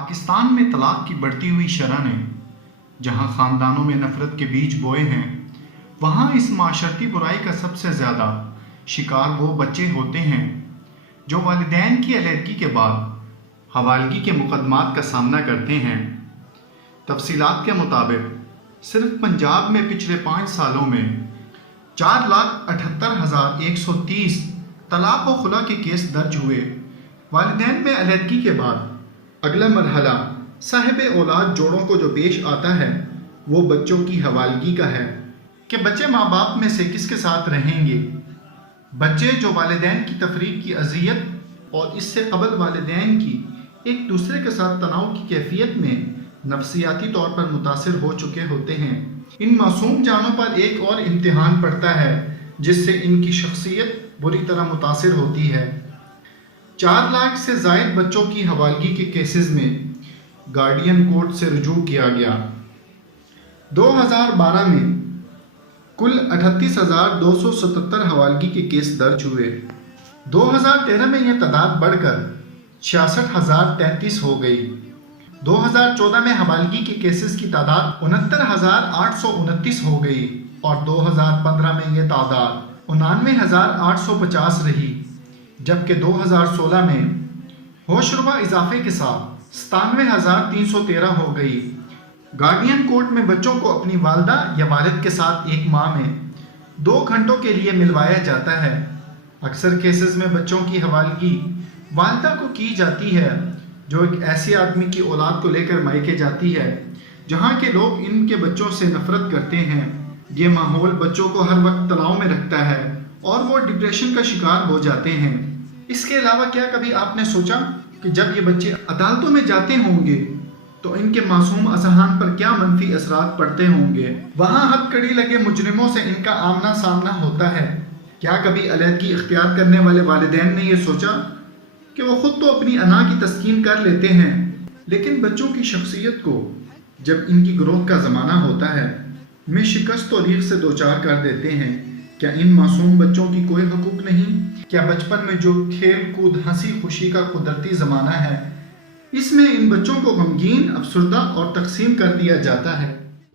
پاکستان میں طلاق کی بڑھتی ہوئی شرح نے جہاں خاندانوں میں نفرت کے بیج بوئے ہیں، وہاں اس معاشرتی برائی کا سب سے زیادہ شکار وہ بچے ہوتے ہیں جو والدین کی علیحدگی کے بعد حوالگی کے مقدمات کا سامنا کرتے ہیں۔ تفصیلات کے مطابق صرف پنجاب میں پچھلے 5 سالوں میں 4,78,130 طلاق و خلا کے کیس درج ہوئے۔ والدین میں علیحدگی کے بعد اگلا مرحلہ صاحب اولاد جوڑوں کو جو پیش آتا ہے وہ بچوں کی حوالگی کا ہے کہ بچے ماں باپ میں سے کس کے ساتھ رہیں گے۔ بچے جو والدین کی تفریق کی اذیت اور اس سے قبل والدین کی ایک دوسرے کے ساتھ تناؤ کی کیفیت میں نفسیاتی طور پر متاثر ہو چکے ہوتے ہیں، ان معصوم جانوں پر ایک اور امتحان پڑتا ہے جس سے ان کی شخصیت بری طرح متاثر ہوتی ہے۔ 4 لاکھ سے زائد بچوں کی حوالگی کے کیسز میں گارڈین کورٹ سے رجوع کیا گیا۔ 2012 میں کل 38,277 حوالگی کے کیس درج ہوئے۔ 2013 میں یہ تعداد بڑھ کر 66,033 ہو گئی۔ 2014 میں حوالگی کے کیسز کی تعداد 69,829 ہو گئی اور 2015 میں یہ تعداد 99,850 رہی، جبکہ 2016 میں ہوش ربا اضافے کے ساتھ 97,313 ہو گئی۔ گارڈین کورٹ میں بچوں کو اپنی والدہ یا والد کے ساتھ ایک ماہ میں 2 گھنٹوں کے لیے ملوایا جاتا ہے۔ اکثر کیسز میں بچوں کی حوالگی والدہ کو کی جاتی ہے جو ایک ایسے آدمی کی اولاد کو لے کر مائکے جاتی ہے جہاں کے لوگ ان کے بچوں سے نفرت کرتے ہیں۔ یہ ماحول بچوں کو ہر وقت تناؤ میں رکھتا ہے اور وہ ڈپریشن کا شکار ہو جاتے ہیں۔ اس کے علاوہ کیا کبھی آپ نے سوچا کہ جب یہ بچے عدالتوں میں جاتے ہوں گے تو ان کے معصوم اذہان پر کیا منفی اثرات پڑتے ہوں گے؟ وہاں ہتھ کڑی لگے مجرموں سے ان کا آمنا سامنا ہوتا ہے۔ کیا کبھی علیحدگی اختیار کرنے والے والدین نے یہ سوچا کہ وہ خود تو اپنی انا کی تسکین کر لیتے ہیں لیکن بچوں کی شخصیت کو جب ان کی گروتھ کا زمانہ ہوتا ہے میں شکست و ریغ سے دوچار کر دیتے ہیں؟ کیا ان معصوم بچوں کی کوئی حقوق نہیں؟ کیا بچپن میں جو کھیل کود ہنسی خوشی کا قدرتی زمانہ ہے اس میں ان بچوں کو غمگین، افسردہ اور تقسیم کر دیا جاتا ہے؟